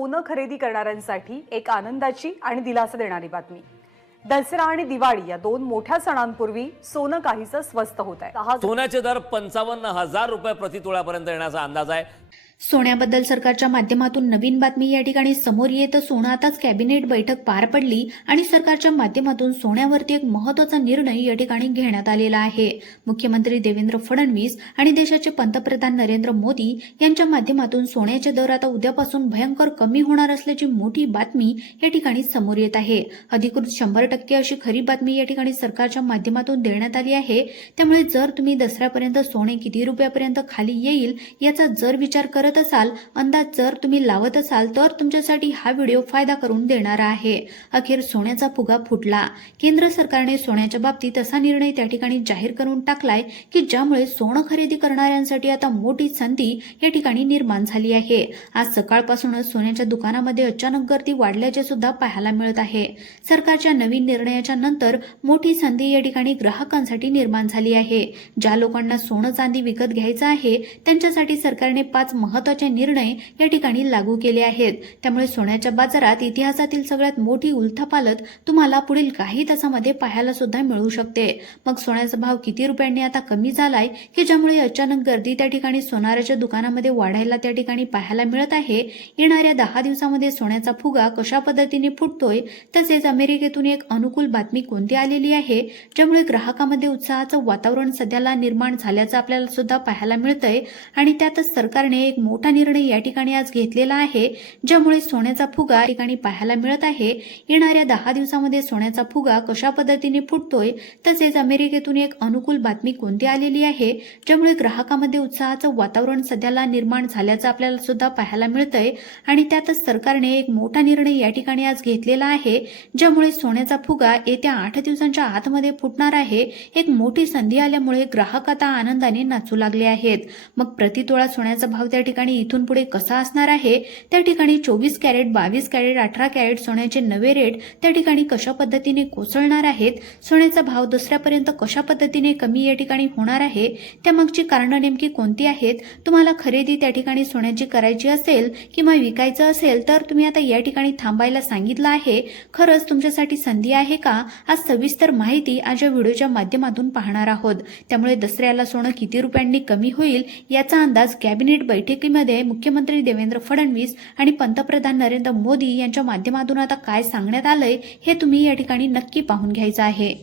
सोनं खरेदी करणाऱ्यांसाठी एक आनंदाची आणि दिलासा देणारी बातमी. दसरा आणि दिवाळी या दोन मोठ्या सणांपूर्वी सोनं काहीसं स्वस्त होत आहे. सोन्याचे दर पंचावन्न हजार रुपये प्रतितुळापर्यंत येण्याचा अंदाज आहे. सोन्याबद्दल सरकारच्या माध्यमातून नवीन बातमी या ठिकाणी समोर येत सोनं आताच कॅबिनेट बैठक पार पडली आणि सरकारच्या माध्यमातून सोन्यावरती एक महत्त्वाचा निर्णय या ठिकाणी घेण्यात आलेला आहे. मुख्यमंत्री देवेंद्र फडणवीस आणि देशाचे पंतप्रधान नरेंद्र मोदी यांच्या माध्यमातून सोन्याचे दर आता उद्यापासून भयंकर कमी होणार असल्याची मोठी बातमी या ठिकाणी समोर येत आहे. अधिकृत शंभर टक्के अशी खरी बातमी या ठिकाणी सरकारच्या माध्यमातून देण्यात आली आहे. त्यामुळे जर तुम्ही दसऱ्यापर्यंत सोने किती रुपयापर्यंत खाली येईल याचा जर विचार करत असाल अंदाज जर तुम्ही लावत असाल तर तुमच्यासाठी हा व्हिडिओ फायदा करून देणारा आहे. अखेर सोन्याचा फुगा फुटला. केंद्र सरकारने सोन्याच्या बाबतीत असा निर्णय त्या ठिकाणी जाहीर करून टाकलाय की ज्यामुळे सोनं खरेदी करणाऱ्यांसाठी आता मोठी संधी या ठिकाणी निर्माण झाली आहे. आज सकाळपासूनच सोन्याच्या दुकानामध्ये अचानक गर्दी वाढल्याचे सुद्धा पाहायला मिळत आहे. सरकारच्या नवीन निर्णयाच्या नंतर मोठी संधी या ठिकाणी ग्राहकांसाठी निर्माण झाली आहे. ज्या लोकांना सोनं चांदी विकत घ्यायचं आहे त्यांच्यासाठी सरकारने पाच महत्त्व महत्त्वाचे निर्णय या ठिकाणी लागू केले आहेत. त्यामुळे सोन्याच्या बाजारात इतिहासातील सगळ्यात मोठी उलथापालत तुम्हाला पुढील काही तासामध्ये पाहायला सुद्धा मिळू शकते. मग सोन्याचा भाव किती रुपयांनी आता कमी झालाय की ज्यामुळे अचानक गर्दी त्या ठिकाणी सोनाराच्या दुकानामध्ये वाढायला त्या ठिकाणी पाहायला मिळत आहे. येणाऱ्या दहा दिवसामध्ये सोन्याचा फुगा कशा पद्धतीने फुटतोय तसेच अमेरिकेतून एक अनुकूल बातमी कोणती आलेली आहे ज्यामुळे ग्राहकामध्ये उत्साहाचं वातावरण सध्याला निर्माण झाल्याचं आपल्याला सुद्धा पाहायला मिळतंय. आणि त्यातच सरकारने एक मोठा निर्णय या ठिकाणी आज घेतलेला आहे ज्यामुळे सोन्याचा फुगा या ठिकाणी पाहायला मिळत आहे. येणाऱ्या दहा दिवसामध्ये सोन्याचा फुगा कशा पद्धतीने फुटतोय तसेच अमेरिकेतून एक अनुकूल बातमी कोणती आलेली आहे ज्यामुळे ग्राहकामध्ये उत्साहाचं वातावरण सध्याला निर्माण झाल्याचं आपल्याला सुद्धा पाहायला मिळतंय. आणि त्यातच सरकारने एक मोठा निर्णय या ठिकाणी आज घेतलेला आहे ज्यामुळे सोन्याचा फुगा येत्या आठ दिवसांच्या आतमध्ये फुटणार आहे. एक मोठी संधी आल्यामुळे ग्राहक आता आनंदाने नाचू लागले आहेत. मग प्रतितोळा सोन्याचा भाव त्या ठिकाणी इथून पुढे कसा असणार आहे? त्या ठिकाणी चोवीस कॅरेट बावीस कॅरेट अठरा कॅरेट सोन्याचे नवे रेट त्या ठिकाणी कशा पद्धतीने कोसळणार आहेत? सोन्याचा भाव दुसऱ्यापर्यंत कशा पद्धतीने कमी या ठिकाणी होणार आहे? त्यामागची कारणं नेमकी कोणती आहेत? तुम्हाला खरेदी त्या ठिकाणी सोन्याची करायची असेल किंवा विकायचं असेल तर तुम्ही आता या ठिकाणी थांबायला सांगितलं आहे. खरंच तुमच्यासाठी संधी आहे का? आज सविस्तर माहिती आज या व्हिडिओच्या माध्यमातून पाहणार आहोत. त्यामुळे दसऱ्याला सोनं किती रुपयांनी कमी होईल याचा अंदाज कॅबिनेट बैठकीमध्ये मुख्यमंत्री देवेंद्र फडणवीस आणि पंतप्रधान नरेंद्र मोदी यांच्या माध्यमातून आता काय सांगण्यात आलंय हे तुम्ही या ठिकाणी नक्की पाहून घ्यायचं आहे.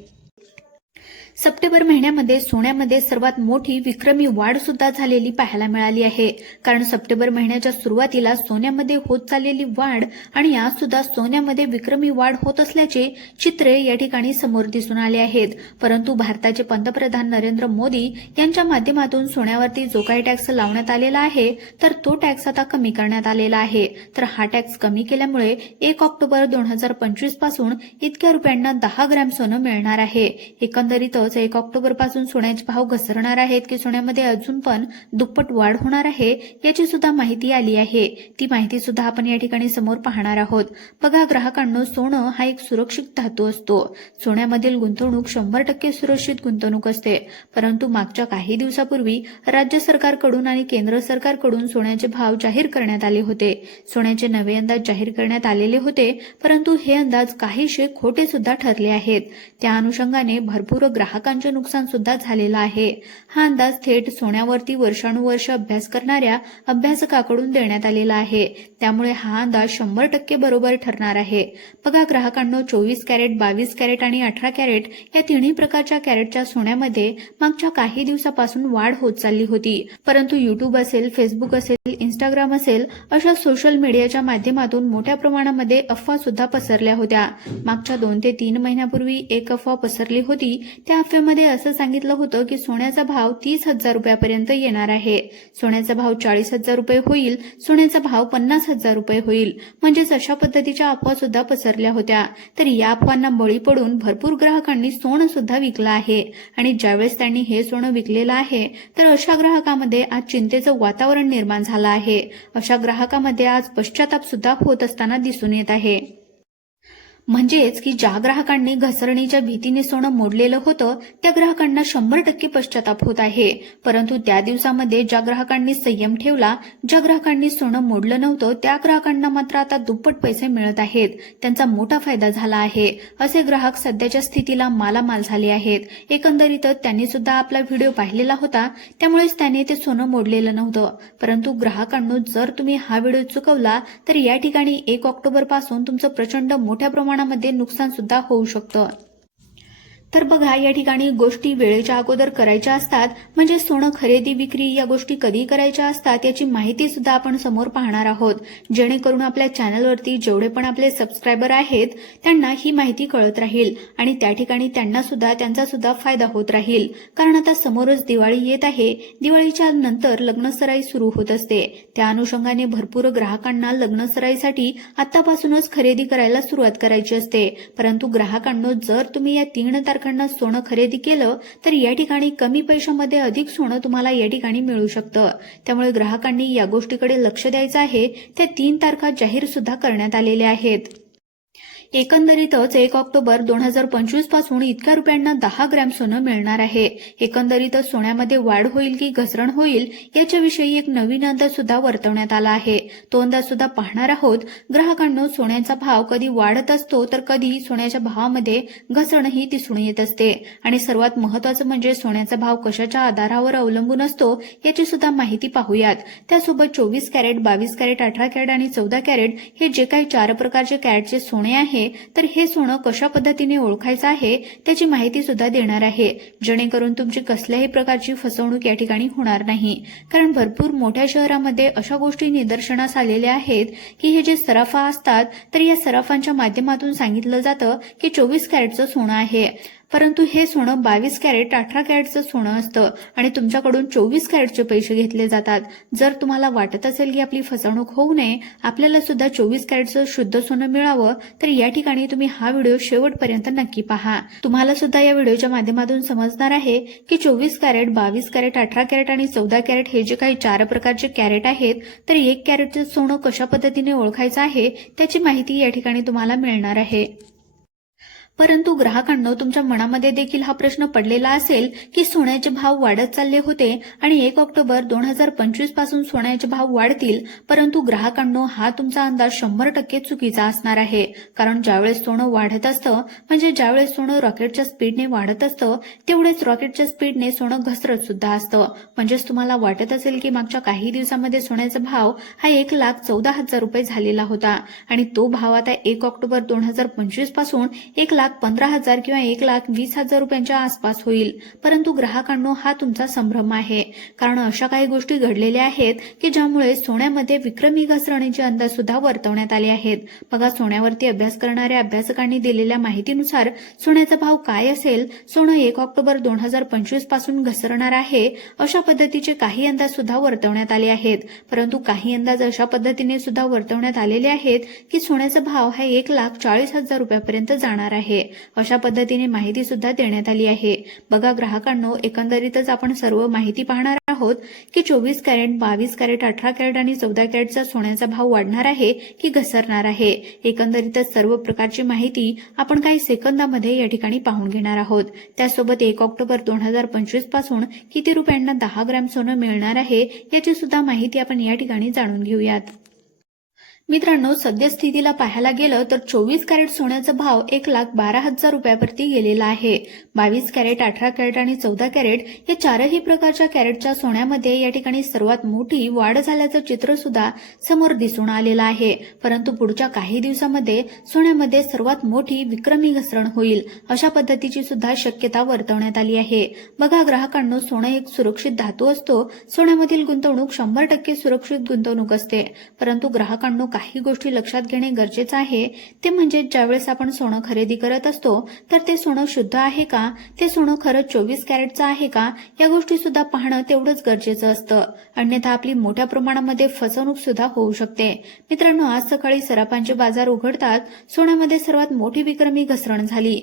सप्टेंबर महिन्यामध्ये सोन्यामध्ये सर्वात मोठी विक्रमी वाढ सुद्धा झालेली पाहायला मिळाली आहे. कारण सप्टेंबर महिन्याच्या सुरुवातीला सोन्यामध्ये होत चाललेली वाढ आणि आज सुद्धा सोन्यामध्ये विक्रमी वाढ होत असल्याचे चित्रे या ठिकाणी समोर दिसून आले आहेत. परंतु भारताचे पंतप्रधान नरेंद्र मोदी यांच्या माध्यमातून सोन्यावरती जो काही टॅक्स लावण्यात आलेला आहे तर तो टॅक्स आता कमी करण्यात आलेला आहे. तर हा टॅक्स कमी केल्यामुळे एक ऑक्टोबर दोन हजार पंचवीसपासून इतक्या रुपयांना दहा ग्रॅम सोनं मिळणार आहे. एकंदरीतच एक ऑक्टोबरपासून सोन्याचे भाव घसरणार आहेत की सोन्यामध्ये अजून पण दुप्पट वाढ होणार आहे याची सुद्धा माहिती आली आहे. ती माहिती सुद्धा आपण या ठिकाणी समोर पाहणार आहोत. बघा ग्राहकांनो सोनं हा एक सुरक्षित धातू असतो. सोन्यामधील गुंतवणूक शंभर टक्के सुरक्षित गुंतवणूक असते. परंतु मागच्या काही दिवसापूर्वी राज्य सरकारकडून आणि केंद्र सरकारकडून सोन्याचे भाव जाहीर करण्यात आले होते. सोन्याचे नवे अंदाज जाहीर करण्यात आलेले होते परंतु हे अंदाज काहीशे खोटे सुद्धा ठरले आहेत. त्या अनुषंगाने भरपूर ग्राहक ग्राहकांचे नुकसान सुद्धा झालेलं आहे. हा अंदाज थेट सोन्यावरती वर्षानुवर्ष अभ्यास करणाऱ्या अभ्यासकाकडून देण्यात आलेला आहे. त्यामुळे हा अंदाज शंभर टक्के बरोबर ठरणार आहे. बघा ग्राहकांनो चोवीस कॅरेट बावीस कॅरेट आणि अठरा कॅरेट या तिन्ही प्रकारच्या कॅरेटच्या सोन्यामध्ये मागच्या काही दिवसापासून वाढ होत चालली होती. परंतु युट्यूब असेल फेसबुक असेल इंस्टाग्राम असेल अशा सोशल मीडियाच्या माध्यमातून मोठ्या प्रमाणामध्ये अफवा सुद्धा पसरल्या होत्या. मागच्या दोन ते तीन महिन्यापूर्वी एक अफवा पसरली होती त्या अफवेमध्ये असं सांगितलं होतं की सोन्याचा भाव तीस हजार रुपयापर्यंत येणार आहे. सोन्याचा भाव चाळीस हजार रुपये होईल सोन्याचा भाव पन्नास हजार रुपये होईल. म्हणजेच अशा पद्धतीच्या अफवा सुद्धा पसरल्या होत्या. तर या अफवांना बळी पडून भरपूर ग्राहकांनी सोनं सुद्धा विकलं आहे. आणि ज्यावेळेस त्यांनी हे सोनं विकलेलं आहे तर अशा ग्राहकामध्ये आज चिंतेचं वातावरण निर्माण झालं आहे. अशा ग्राहकामध्ये आज पश्चाताप सुद्धा होत असताना दिसून येत आहे. म्हणजेच की ज्या ग्राहकांनी घसरणीच्या भीतीने सोनं मोडलेलं होतं त्या ग्राहकांना शंभर टक्के पश्चाताप होत आहे. परंतु त्या दिवसामध्ये ज्या ग्राहकांनी संयम ठेवला ज्या ग्राहकांनी सोनं मोडलं नव्हतं त्या ग्राहकांना मात्र आता दुप्पट पैसे मिळत आहेत. त्यांचा मोठा फायदा झाला आहे. असे ग्राहक सध्याच्या स्थितीला मालामाल झाले आहेत. एकंदरीतच त्यांनी सुद्धा आपला व्हिडिओ पाहिलेला होता त्यामुळेच त्याने ते सोनं मोडलेलं नव्हतं. परंतु ग्राहकांनो जर तुम्ही हा व्हिडिओ चुकवला तर या ठिकाणी एक ऑक्टोबरपासून तुमचं प्रचंड मोठ्या प्रमाणात प्रमाणामध्ये नुकसान सुद्धा होऊ शकतं. तर बघा या ठिकाणी गोष्टी वेळेच्या अगोदर करायच्या असतात. म्हणजे सोनं खरेदी विक्री या गोष्टी कधी करायच्या असतात याची माहिती सुद्धा आपण समोर पाहणार आहोत. जेणेकरून आपल्या चॅनलवरती जेवढे पण आपले सबस्क्रायबर आहेत त्यांना ही माहिती कळत राहील आणि त्या ठिकाणी त्यांना सुद्धा त्यांचा सुद्धा फायदा होत राहील. कारण आता समोरच दिवाळी येत आहे. दिवाळीच्या नंतर लग्नसराई सुरू होत असते. त्या अनुषंगाने भरपूर ग्राहकांना लग्नसराईसाठी आतापासूनच खरेदी करायला सुरुवात करायची असते. परंतु ग्राहकांनो जर तुम्ही या तीन तारखांना सोनं खरेदी केलं तर या ठिकाणी कमी पैशामध्ये अधिक सोनं तुम्हाला या ठिकाणी मिळू शकतं. त्यामुळे ग्राहकांनी या गोष्टीकडे लक्ष द्यायचं आहे. त्या तीन तारखा जाहीर सुद्धा करण्यात आलेल्या आहेत. एकंदरीतच एक ऑक्टोबर दोन हजार पंचवीसपासून इतक्या रुपयांना दहा ग्रॅम सोनं मिळणार आहे. एकंदरीतच सोन्यामध्ये वाढ होईल की घसरण होईल याच्याविषयी एक नवीन अंदाज सुद्धा वर्तवण्यात आला आहे. तो अंदाज सुद्धा पाहणार आहोत ग्राहकांनो सोन्याचा भाव कधी वाढत असतो तर कधी सोन्याच्या भावामध्ये घसरणही दिसून येत असते. आणि सर्वात महत्वाचं म्हणजे सोन्याचा भाव कशाच्या आधारावर अवलंबून असतो याची सुद्धा माहिती पाहूयात. त्यासोबत चोवीस कॅरेट बावीस कॅरेट अठरा कॅरेट आणि चौदा कॅरेट हे जे काही चार प्रकारचे कॅरेटचे सोने आहे तर हे सोनं कशा पद्धतीने ओळखायचं आहे त्याची माहिती सुद्धा देणार आहे. जेणेकरून तुमची कसल्याही प्रकारची फसवणूक या ठिकाणी होणार नाही. कारण भरपूर मोठ्या शहरामध्ये अशा गोष्टी निदर्शनास आलेल्या आहेत की हे जे सराफा असतात तर या सराफांच्या माध्यमातून सांगितलं जातं की चोवीस कॅरेटचं सोनं आहे. परंतु हे सोनं बावीस कॅरेट अठरा कॅरेटचं सोनं असतं आणि तुमच्याकडून चोवीस कॅरेटचे पैसे घेतले जातात. जर तुम्हाला वाटत असेल की आपली फसवणूक होऊ नये आपल्याला सुद्धा चोवीस कॅरेटचं शुद्ध सोनं मिळावं तर या ठिकाणी तुम्ही हा व्हिडिओ शेवटपर्यंत नक्की पहा. तुम्हाला सुद्धा या व्हिडिओच्या माध्यमातून समजणार आहे की चोवीस कॅरेट बावीस कॅरेट अठरा कॅरेट आणि चौदा कॅरेट हे जे काही चार प्रकारचे कॅरेट आहेत तर एक कॅरेटचं सोनं कशा पद्धतीने ओळखायचं आहे त्याची माहिती या ठिकाणी तुम्हाला मिळणार आहे. परंतु ग्राहकांनो तुमच्या मनामध्ये देखील हा प्रश्न पडलेला असेल की सोन्याचे भाव वाढत चालले होते आणि एक ऑक्टोबर दोन हजार पंचवीसपासून सोन्याचे भाव वाढतील परंतु ग्राहकांनो हा तुमचा अंदाज शंभर टक्के चुकीचा असणार आहे. कारण ज्यावेळेस सोनं वाढत असतं म्हणजे ज्यावेळेस सोनं रॉकेटच्या स्पीडने वाढत असतं तेवढेच रॉकेटच्या स्पीडने सोनं घसरत सुद्धा असतं. म्हणजेच तुम्हाला वाटत असेल की मागच्या काही दिवसामध्ये सोन्याचा भाव हा एक लाख चौदा हजार रुपये झालेला होता आणि तो भाव आता एक ऑक्टोबर दोन हजार पंचवीसपासून एक लाख पंधरा हजार किंवा एक लाख वीस हजार रुपयांच्या आसपास होईल. परंतु ग्राहकांनो हा तुमचा संभ्रम आहे. कारण अशा काही गोष्टी घडलेल्या आहेत की ज्यामुळे सोन्यामध्ये विक्रमी घसरणीचे अंदाज सुद्धा वर्तवण्यात आले आहेत. बघा सोन्यावरती अभ्यास करणाऱ्या अभ्यासकांनी दिलेल्या माहितीनुसार सोन्याचा भाव काय असेल? सोनं एक ऑक्टोबर दोन हजार पंचवीसपासून घसरणार आहे अशा पद्धतीचे काही अंदाज सुद्धा वर्तवण्यात आले आहेत. परंतु काही अंदाज अशा पद्धतीने सुद्धा वर्तवण्यात आलेले आहेत की सोन्याचा भाव हा एक लाख चाळीस हजार रुपयापर्यंत जाणार आहे. अशा पद्धतीने माहिती सुद्धा देण्यात आली आहे. बघा ग्राहकांनो एकंदरीतच आपण सर्व माहिती पाहणार आहोत की चोवीस कॅरेट बावीस कॅरेट अठरा कॅरेट आणि चौदा कॅरेटचा सोन्याचा भाव वाढणार आहे की घसरणार आहे? एकंदरीतच सर्व प्रकारची माहिती आपण काही सेकंदामध्ये या ठिकाणी पाहून घेणार आहोत. त्यासोबत एक ऑक्टोबर दोन हजार पंचवीसपासून किती रुपयांना दहा ग्रॅम सोनं मिळणार आहे याची सुद्धा माहिती आपण या ठिकाणी जाणून घेऊयात. मित्रांनो सद्यस्थितीला पाहायला गेलं तर चोवीस कॅरेट सोन्याचा भाव एक लाख बारा हजार रुपयावरती गेलेला आहे. बावीस कॅरेट अठरा कॅरेट आणि चौदा कॅरेट या चारही प्रकारच्या कॅरेटच्या सोन्यामध्ये या ठिकाणी सर्वात मोठी वाढ झाल्याचं चित्र सुद्धा समोर दिसून आलेलं आहे. परंतु पुढच्या काही दिवसामध्ये सोन्यामध्ये सर्वात मोठी विक्रमी घसरण होईल अशा पद्धतीची सुद्धा शक्यता वर्तवण्यात आली आहे. बघा ग्राहकांनो सोनं एक सुरक्षित धातू असतो सोन्यामधील गुंतवणूक शंभर टक्के सुरक्षित गुंतवणूक असते. परंतु ग्राहकांनो काही गोष्टी लक्षात घेणे गरजेचं आहे. ते म्हणजे ज्यावेळेस आपण सोनं खरेदी करत असतो तर ते सोनं शुद्ध आहे का? ते सोनं खरंच चोवीस कॅरेटचं आहे का? या गोष्टी सुद्धा पाहणं तेवढंच गरजेचं असतं. अन्यथा आपली मोठ्या प्रमाणामध्ये फसवणूक सुद्धा होऊ शकते. मित्रांनो आज सकाळी सराफांचे बाजार उघडतात. सोन्यामध्ये सर्वात मोठी विक्रमी घसरण झाली.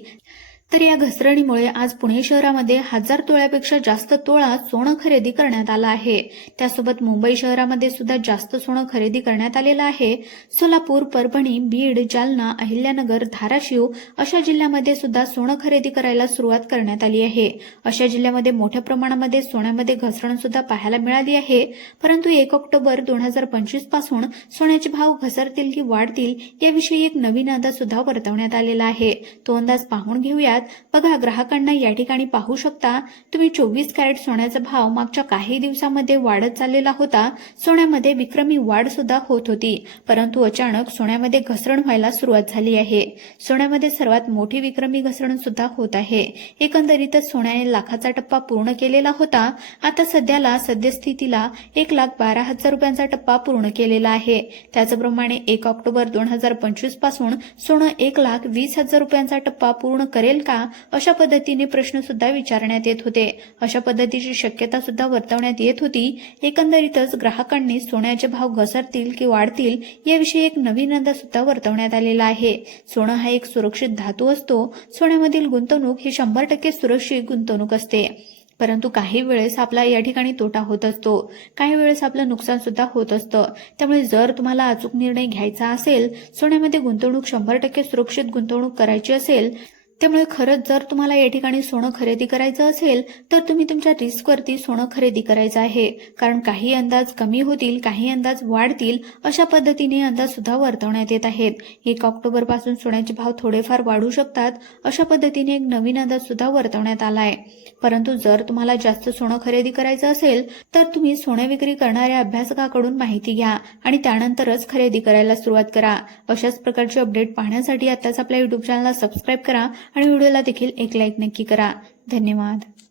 तर या घसरणीमुळे आज पुणे शहरामध्ये हजार तोळ्यापेक्षा जास्त तोळा सोनं खरेदी करण्यात आलं आहे. त्यासोबत मुंबई शहरामध्ये सुद्धा जास्त सोनं खरेदी करण्यात आलेलं आहे. सोलापूर परभणी बीड जालना अहिल्यानगर धाराशिव अशा जिल्ह्यामध्ये सुद्धा सोनं खरेदी करायला सुरुवात करण्यात आली आहे. अशा जिल्ह्यामध्ये मोठ्या प्रमाणामध्ये सोन्यामध्ये घसरण सुद्धा पाहायला मिळाली आहे. परंतु एक ऑक्टोबर दोन हजार पंचवीसपासून सोन्याचे भाव घसरतील की वाढतील याविषयी एक नवीन अंदाज सुद्धा वर्तवण्यात आलेला आहे. तो अंदाज पाहून घेऊया घेऊयात बघा ग्राहकांना या ठिकाणी पाहू शकता तुम्ही चोवीस कॅरेट सोन्याचा भाव मागच्या काही दिवसामध्ये वाढत चाललेला होता. सोन्यामध्ये विक्रमी वाढ सुद्धा होत होती परंतु अचानक सोन्यामध्ये घसरण व्हायला सुरुवात झाली आहे. सोन्यामध्ये सर्वात मोठी विक्रमी घसरण सुद्धा होत आहे. एकंदरीतच सोन्याने लाखाचा टप्पा पूर्ण केलेला होता. आता सध्याला सद्यस्थितीला एक लाख बारा हजार रुपयांचा टप्पा पूर्ण केलेला आहे. त्याचप्रमाणे एक ऑक्टोबर दोन हजार पंचवीसपासून सोनं एक लाख वीस हजार रुपयांचा टप्पा पूर्ण करेल का? अशा पद्धतीने प्रश्न सुद्धा विचारण्यात येत होते. अशा पद्धतीची शक्यता सुद्धा वर्तवण्यात येत होती. एकंदरीतच ग्राहकांनी सोन्याचे भाव घसरतील की वाढतील याविषयी एक नवीन अंदाज सुद्धा वर्तवण्यात आलेला आहे. सोनं हा एक सुरक्षित धातू असतो. सोन्यामधील गुंतवणूक ही शंभर टक्के सुरक्षित गुंतवणूक असते. परंतु काही वेळेस आपला या ठिकाणी तोटा होत असतो. काही वेळेस आपलं नुकसान सुद्धा होत असतं. त्यामुळे जर तुम्हाला अचूक निर्णय घ्यायचा असेल सोन्यामध्ये गुंतवणूक शंभर टक्के सुरक्षित गुंतवणूक करायची असेल त्यामुळे खरंच जर तुम्हाला या ठिकाणी सोनं खरेदी करायचं असेल तर तुम्ही तुमच्या रिस्कवरती सोनं खरेदी करायचं आहे. कारण काही अंदाज कमी होतील काही अंदाज वाढतील अशा पद्धतीने अंदाज सुद्धा वर्तवण्यात येत आहेत. एक ऑक्टोबरपासून सोन्याचे भाव थोडेफार वाढू शकतात अशा पद्धतीने एक नवीन अंदाज सुद्धा वर्तवण्यात आला आहे परंतु जर तुम्हाला जास्त सोनं खरेदी करायचं असेल तर तुम्ही सोने विक्री करणाऱ्या अभ्यासकाकडून माहिती घ्या आणि त्यानंतरच खरेदी करायला सुरुवात करा. अशाच प्रकारचे अपडेट पाहण्यासाठी आताच आपल्या युट्यूब चॅनलला सबस्क्राईब करा आणि व्हिडिओला देखील एक लाईक नक्की करा. धन्यवाद.